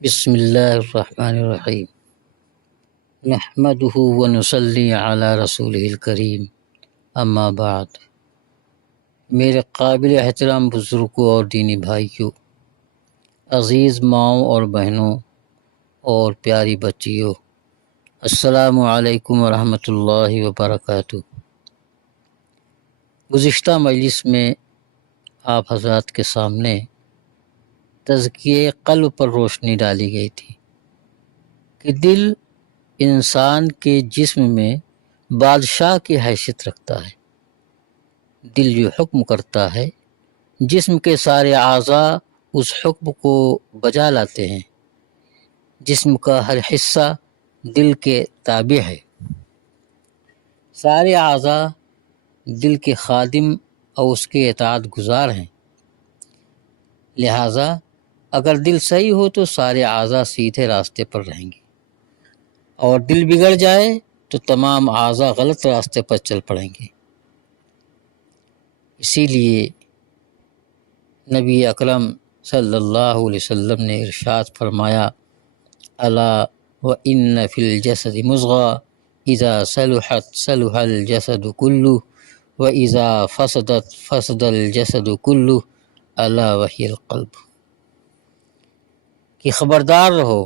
بسم اللہ الرحمن الرحیم نحمده ونصلی علی رسولہ الکریم اما بعد۔ میرے قابل احترام بزرگوں اور دینی بھائیوں، عزیز ماؤں اور بہنوں اور پیاری بچیوں، السلام علیکم ورحمۃ اللہ وبرکاتہ۔ گزشتہ مجلس میں آپ حضرات کے سامنے تزکیہ قلب پر روشنی ڈالی گئی تھی کہ دل انسان کے جسم میں بادشاہ کی حیثیت رکھتا ہے۔ دل جو حکم کرتا ہے، جسم کے سارے اعضاء اس حکم کو بجا لاتے ہیں۔ جسم کا ہر حصہ دل کے تابع ہے۔ سارے اعضاء دل کے خادم اور اس کے اطاعت گزار ہیں۔ لہٰذا اگر دل صحیح ہو تو سارے اعضاء سیدھے راستے پر رہیں گے، اور دل بگڑ جائے تو تمام اعضاء غلط راستے پر چل پڑیں گے۔ اسی لیے نبی اکرم صلی اللہ علیہ وسلم نے ارشاد فرمایا، الا وان فی الجسد مضغة اذا صلحت صلح الجسد كله واذا فسدت فسد الجسد كله الا وهي القلب، کہ خبردار رہو،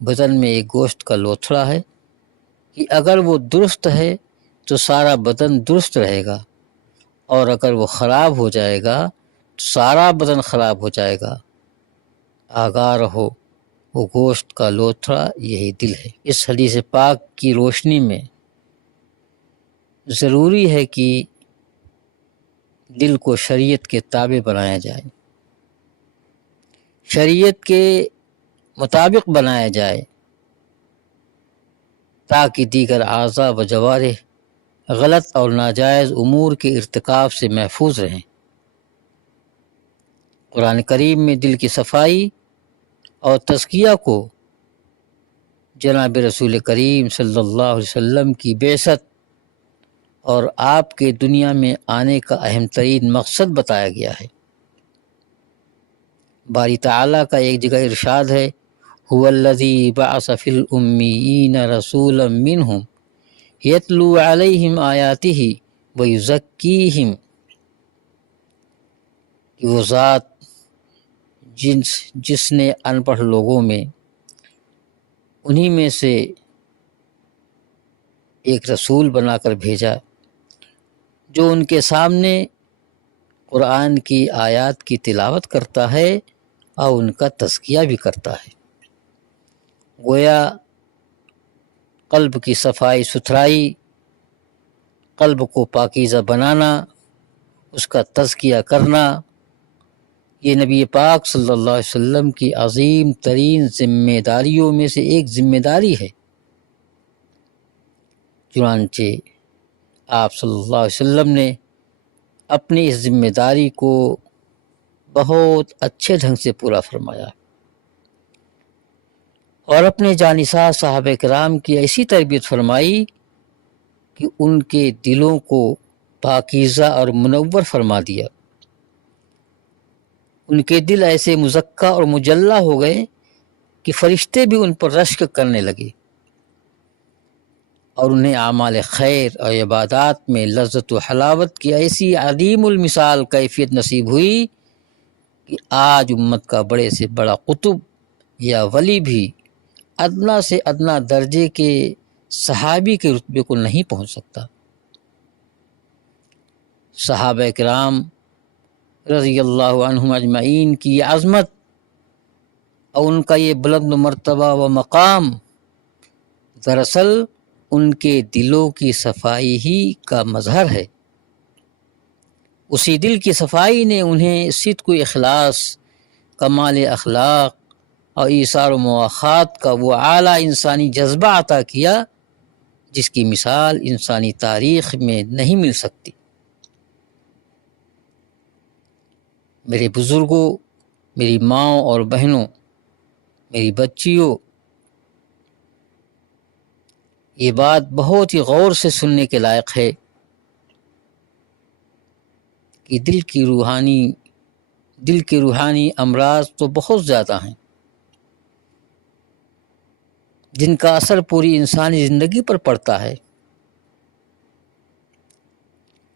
بدن میں ایک گوشت کا لوتھڑا ہے کہ اگر وہ درست ہے تو سارا بدن درست رہے گا، اور اگر وہ خراب ہو جائے گا تو سارا بدن خراب ہو جائے گا۔ آگاہ رہو، وہ گوشت کا لوتھڑا یہی دل ہے۔ اس حدیث پاک کی روشنی میں ضروری ہے کہ دل کو شریعت کے تابع بنایا جائے، شریعت کے مطابق بنایا جائے، تاکہ دیگر اعضاء و جوارح غلط اور ناجائز امور کے ارتکاب سے محفوظ رہیں۔ قرآن کریم میں دل کی صفائی اور تزکیہ کو جناب رسول کریم صلی اللہ علیہ وسلم کی بعثت اور آپ کے دنیا میں آنے کا اہم ترین مقصد بتایا گیا ہے۔ باری تعالیٰ کا ایک جگہ ارشاد ہے، هو الذی بعث فی الامیین رسولا منہم یتلو علیہم آیاتہ ویزکیہم، کہ وہ ذات جس نے ان پڑھ لوگوں میں انہی میں سے ایک رسول بنا کر بھیجا جو ان کے سامنے قرآن کی آیات کی تلاوت کرتا ہے اور ان کا تزکیہ بھی کرتا ہے۔ گویا قلب کی صفائی ستھرائی، قلب کو پاکیزہ بنانا، اس کا تزکیہ کرنا، یہ نبی پاک صلی اللہ علیہ وسلم کی عظیم ترین ذمہ داریوں میں سے ایک ذمہ داری ہے۔ چنانچہ آپ صلی اللہ علیہ وسلم نے اپنی اس ذمہ داری کو بہت اچھے ڈھنگ سے پورا فرمایا، اور اپنے جانثار صحابہ کرام کی ایسی تربیت فرمائی کہ ان کے دلوں کو پاکیزہ اور منور فرما دیا۔ ان کے دل ایسے مزکہ اور مجلہ ہو گئے کہ فرشتے بھی ان پر رشک کرنے لگے، اور انہیں اعمال خیر اور عبادات میں لذت و حلاوت کی ایسی عظیم المثال کیفیت نصیب ہوئی کہ آج امت کا بڑے سے بڑا قطب یا ولی بھی ادنا سے ادنا درجے کے صحابی کے رتبے کو نہیں پہنچ سکتا۔ صحابہ کرام رضی اللہ عنہم اجمعین کی یہ عظمت اور ان کا یہ بلند مرتبہ و مقام دراصل ان کے دلوں کی صفائی ہی کا مظہر ہے۔ اسی دل کی صفائی نے انہیں صدق و اخلاص، کمال اخلاق اور ایثار و مواخات کا وہ اعلیٰ انسانی جذبہ عطا کیا جس کی مثال انسانی تاریخ میں نہیں مل سکتی۔ میرے بزرگوں، میری ماؤں اور بہنوں، میری بچیوں، یہ بات بہت ہی غور سے سننے کے لائق ہے کہ دل کے روحانی امراض تو بہت زیادہ ہیں، جن کا اثر پوری انسانی زندگی پر پڑتا ہے،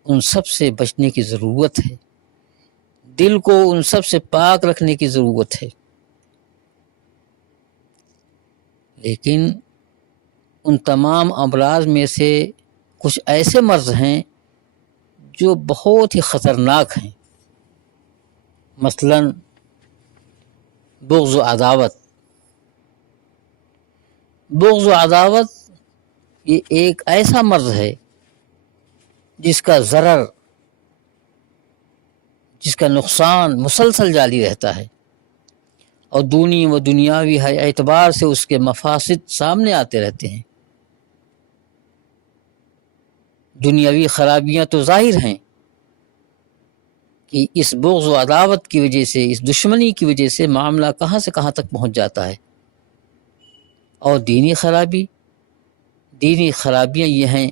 ان سب سے بچنے کی ضرورت ہے۔ دل کو ان سب سے پاک رکھنے کی ضرورت ہے۔ لیکن ان تمام امراض میں سے کچھ ایسے مرض ہیں جو بہت ہی خطرناک ہیں، مثلاً بغض و عداوت۔ بغض و عداوت یہ ایک ایسا مرض ہے جس کا ضرر، جس کا نقصان مسلسل جاری رہتا ہے، اور دینی و دنیاوی ہر اعتبار سے اس کے مفاسد سامنے آتے رہتے ہیں۔ دنیاوی خرابیاں تو ظاہر ہیں کہ اس بغض و عداوت کی وجہ سے، اس دشمنی کی وجہ سے معاملہ کہاں سے کہاں تک پہنچ جاتا ہے۔ اور دینی خرابیاں یہ ہیں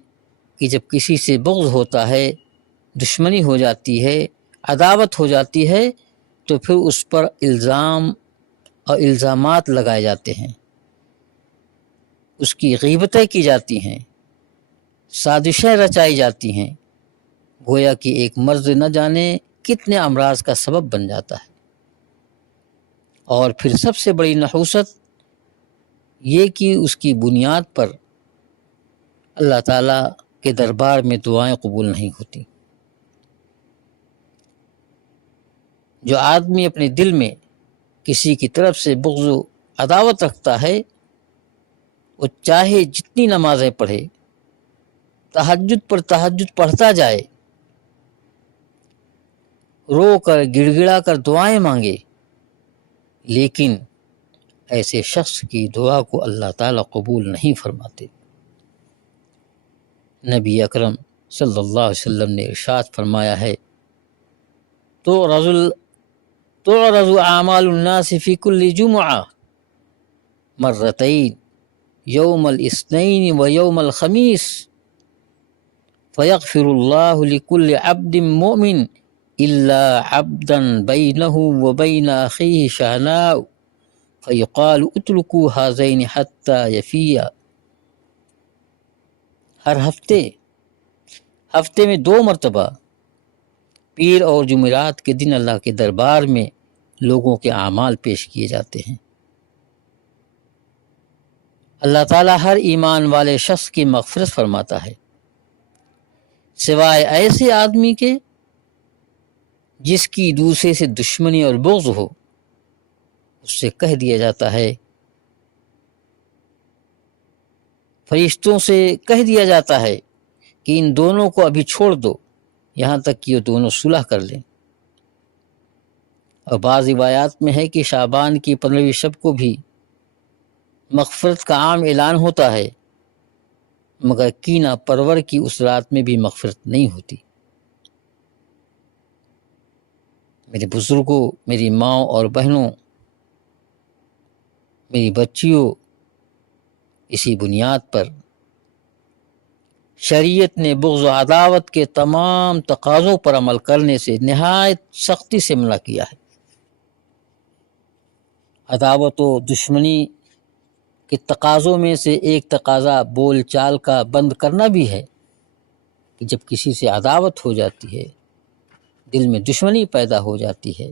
کہ جب کسی سے بغض ہوتا ہے، دشمنی ہو جاتی ہے، عداوت ہو جاتی ہے، تو پھر اس پر الزام اور الزامات لگائے جاتے ہیں، اس کی غیبتیں کی جاتی ہیں، سازشیں رچائی جاتی ہیں، گویا کہ ایک مرض نہ جانے کتنے امراض کا سبب بن جاتا ہے۔ اور پھر سب سے بڑی نحوست یہ کہ اس کی بنیاد پر اللہ تعالیٰ کے دربار میں دعائیں قبول نہیں ہوتی۔ جو آدمی اپنے دل میں کسی کی طرف سے بغض و عداوت رکھتا ہے، وہ چاہے جتنی نمازیں پڑھے، تہجد پر تہجد پڑھتا جائے، رو کر گڑ گڑا کر دعائیں مانگے، لیکن ایسے شخص کی دعا کو اللہ تعالیٰ قبول نہیں فرماتے۔ نبی اکرم صلی اللہ علیہ وسلم نے ارشاد فرمایا ہے، تعرض اعمال الناس فی کل جمعہ مرتین یوم الاثنین و یوم الخمیس فیغفر اللہ لکل عبد مؤمن الا عبدا بینہ و بین اخیہ شحناء فیقال اترکوا ہذین حتی یفیہ۔ ہر ہفتے میں 2 مرتبہ پیر اور جمعرات کے دن اللہ کے دربار میں لوگوں کے اعمال پیش کیے جاتے ہیں۔ اللہ تعالیٰ ہر ایمان والے شخص کی مغفرت فرماتا ہے، سوائے ایسے آدمی کے جس کی دوسرے سے دشمنی اور بغض ہو۔ اس سے کہہ دیا جاتا ہے، فرشتوں سے کہہ دیا جاتا ہے کہ ان دونوں کو ابھی چھوڑ دو یہاں تک کہ یہ دونوں صلح کر لیں۔ اور بعض روایات میں ہے کہ شعبان کی 15ویں شب کو بھی مغفرت کا عام اعلان ہوتا ہے، مگر کینہ پرور کی اس رات میں بھی مغفرت نہیں ہوتی۔ میرے بزرگوں، میری ماں اور بہنوں، میری بچیوں، اسی بنیاد پر شریعت نے بغض و عداوت کے تمام تقاضوں پر عمل کرنے سے نہایت سختی سے منع کیا ہے۔ عداوت و دشمنی کے تقاضوں میں سے ایک تقاضا بول چال کا بند کرنا بھی ہے کہ جب کسی سے عداوت ہو جاتی ہے، دل میں دشمنی پیدا ہو جاتی ہے،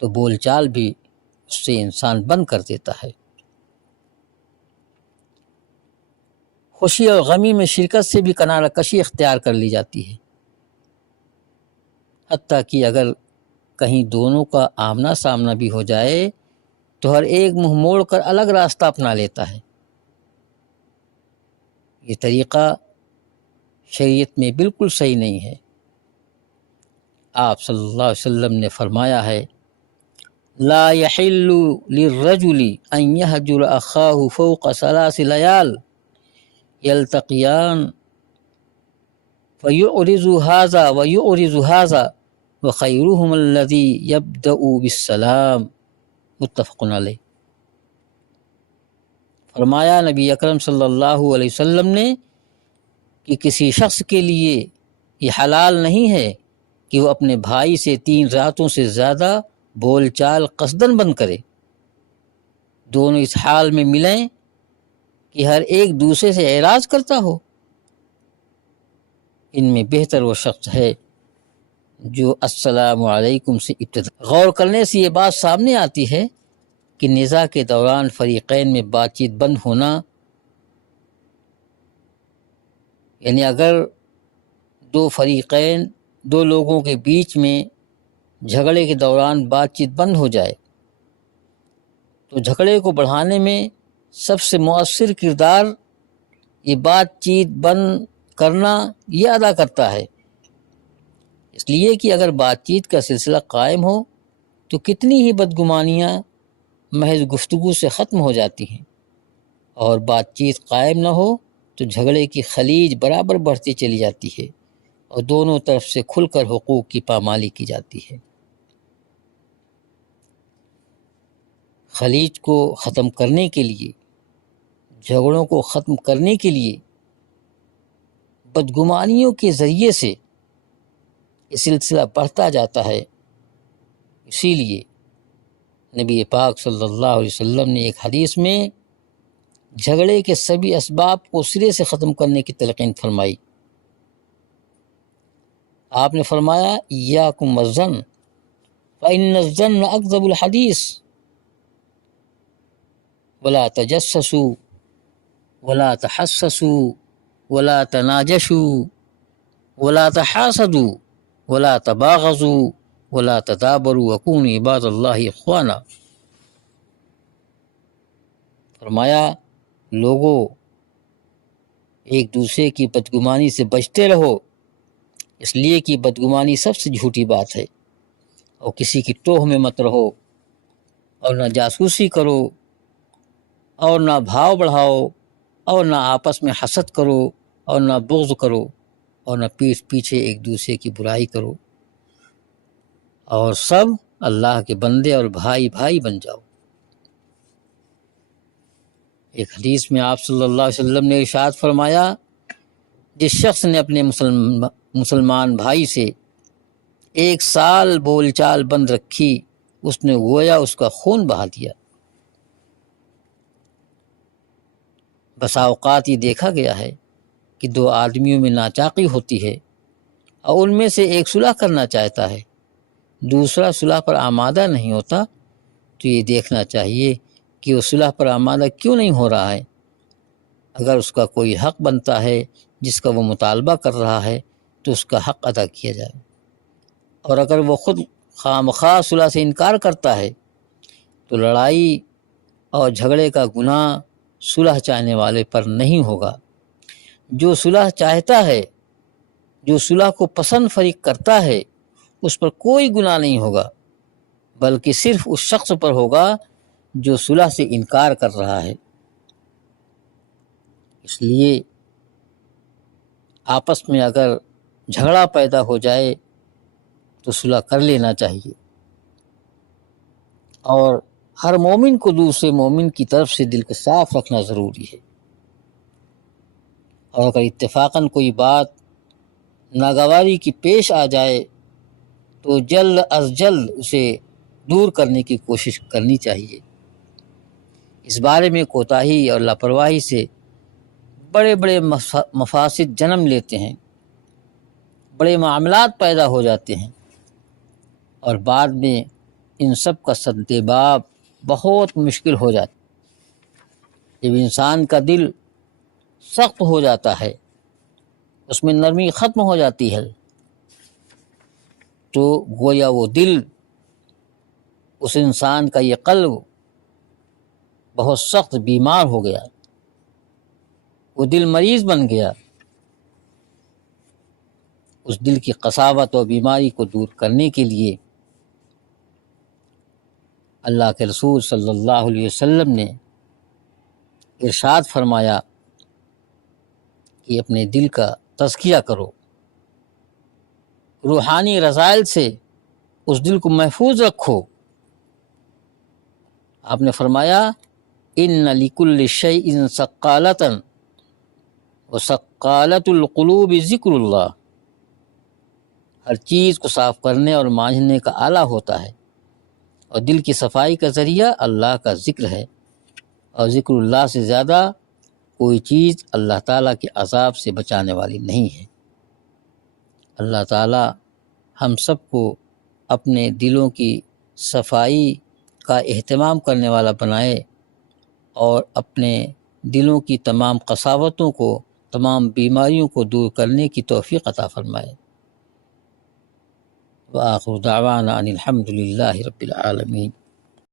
تو بول چال بھی اس سے انسان بند کر دیتا ہے۔ خوشی اور غمی میں شرکت سے بھی کنارہ کشی اختیار کر لی جاتی ہے، حتیٰ کہ اگر کہیں دونوں کا آمنا سامنا بھی ہو جائے تو ہر ایک منہ موڑ کر الگ راستہ اپنا لیتا ہے۔ یہ طریقہ شریعت میں بالکل صحیح نہیں ہے۔ آپ صلی اللہ علیہ وسلم نے فرمایا ہے، لا يحل للرجل ان يهجر اخاه فوق 3 ليال يلتقيان فيعرض هذا ويعرض هذا وخيرهم الذي يبدأ بالسلام، متفق علیہ۔ فرمایا نبی اکرم صلی اللہ علیہ وسلم نے کہ کسی شخص کے لیے یہ حلال نہیں ہے کہ وہ اپنے بھائی سے 3 راتوں سے زیادہ بول چال قصدن بند کرے۔ دونوں اس حال میں ملیں کہ ہر ایک دوسرے سے اعراض کرتا ہو، ان میں بہتر وہ شخص ہے جو السلام علیکم سے ابتدا۔ غور کرنے سے یہ بات سامنے آتی ہے کہ نزاع کے دوران فریقین میں بات چیت بند ہونا، یعنی اگر دو فریقین، دو لوگوں کے بیچ میں جھگڑے کے دوران بات چیت بند ہو جائے تو جھگڑے کو بڑھانے میں سب سے مؤثر کردار یہ بات چیت بند کرنا یہ ادا کرتا ہے، اس لیے کہ اگر بات چیت کا سلسلہ قائم ہو تو کتنی ہی بدگمانیاں محض گفتگو سے ختم ہو جاتی ہیں، اور بات چیت قائم نہ ہو تو جھگڑے کی خلیج برابر بڑھتی چلی جاتی ہے اور دونوں طرف سے کھل کر حقوق کی پامالی کی جاتی ہے۔ خلیج کو ختم کرنے کے لیے، جھگڑوں کو ختم کرنے کے لیے بدگمانیوں کے ذریعے سے یہ سلسلہ بڑھتا جاتا ہے۔ اسی لیے نبی پاک صلی اللہ علیہ وسلم نے ایک حدیث میں جھگڑے کے سبھی اسباب کو سرے سے ختم کرنے کی تلقین فرمائی۔ آپ نے فرمایا ایاکم والظن فإن الظن اکذب الحدیث ولا تجسسوا ولا تحسسوا ولا تناجشوا ولا تحاسدوا ولا تباغضوا ولا تدابروا وكونوا عباد اللہ اخوانا۔ فرمایا لوگو ایک دوسرے کی بدگمانی سے بچتے رہو، اس لیے کہ بدگمانی سب سے جھوٹی بات ہے، اور کسی کی ٹوہ میں مت رہو، اور نہ جاسوسی کرو، اور نہ بھاؤ بڑھاؤ، اور نہ آپس میں حسد کرو، اور نہ بغض کرو، اور نہ پیٹھ پیچھے ایک دوسرے کی برائی کرو، اور سب اللہ کے بندے اور بھائی بھائی بن جاؤ۔ ایک حدیث میں آپ صلی اللہ علیہ وسلم نے ارشاد فرمایا جس شخص نے اپنے مسلمان بھائی سے 1 سال بول چال بند رکھی، اس نے گویا اس کا خون بہا دیا۔ بسا اوقات یہ دیکھا گیا ہے کہ 2 آدمیوں میں ناچاقی ہوتی ہے اور ان میں سے ایک صلح کرنا چاہتا ہے، دوسرا صلح پر آمادہ نہیں ہوتا، تو یہ دیکھنا چاہیے کہ وہ صلح پر آمادہ کیوں نہیں ہو رہا ہے۔ اگر اس کا کوئی حق بنتا ہے جس کا وہ مطالبہ کر رہا ہے تو اس کا حق ادا کیا جائے، اور اگر وہ خود خواہ صلح سے انکار کرتا ہے تو لڑائی اور جھگڑے کا گناہ صلح چاہنے والے پر نہیں ہوگا۔ جو صلح چاہتا ہے، جو صلح کو پسند فریق کرتا ہے، اس پر کوئی گناہ نہیں ہوگا، بلکہ صرف اس شخص پر ہوگا جو صلح سے انکار کر رہا ہے۔ اس لیے آپس میں اگر جھگڑا پیدا ہو جائے تو صلح کر لینا چاہیے، اور ہر مومن کو دوسرے مومن کی طرف سے دل کو صاف رکھنا ضروری ہے، اور اگر اتفاقاً کوئی بات ناگواری کی پیش آ جائے تو جلد از جلد اسے دور کرنے کی کوشش کرنی چاہیے۔ اس بارے میں کوتاہی اور لاپرواہی سے بڑے بڑے مفاسد جنم لیتے ہیں، بڑے معاملات پیدا ہو جاتے ہیں، اور بعد میں ان سب کا سدباب بہت مشکل ہو جاتا ہے۔ جب انسان کا دل سخت ہو جاتا ہے، اس میں نرمی ختم ہو جاتی ہے، تو گویا وہ دل، اس انسان کا یہ قلب بہت سخت بیمار ہو گیا، وہ دل مریض بن گیا۔ اس دل کی قساوت اور بیماری کو دور کرنے کے لیے اللہ کے رسول صلی اللہ علیہ وسلم نے ارشاد فرمایا کہ اپنے دل کا تزکیہ کرو، روحانی رذائل سے اس دل کو محفوظ رکھو۔ آپ نے فرمایا ان لکل شیء سقالۃ وسقالۃ القلوب ذکر اللہ، ہر چیز کو صاف کرنے اور مانجنے کا آلہ ہوتا ہے، اور دل کی صفائی کا ذریعہ اللہ کا ذکر ہے، اور ذکر اللہ سے زیادہ کوئی چیز اللہ تعالیٰ کے عذاب سے بچانے والی نہیں ہے۔ اللہ تعالیٰ ہم سب کو اپنے دلوں کی صفائی کا اہتمام کرنے والا بنائے اور اپنے دلوں کی تمام قساوتوں کو، تمام بیماریوں کو دور کرنے کی توفیق عطا فرمائے۔ وآخر دعوانا ان الحمد للہ رب العالمین۔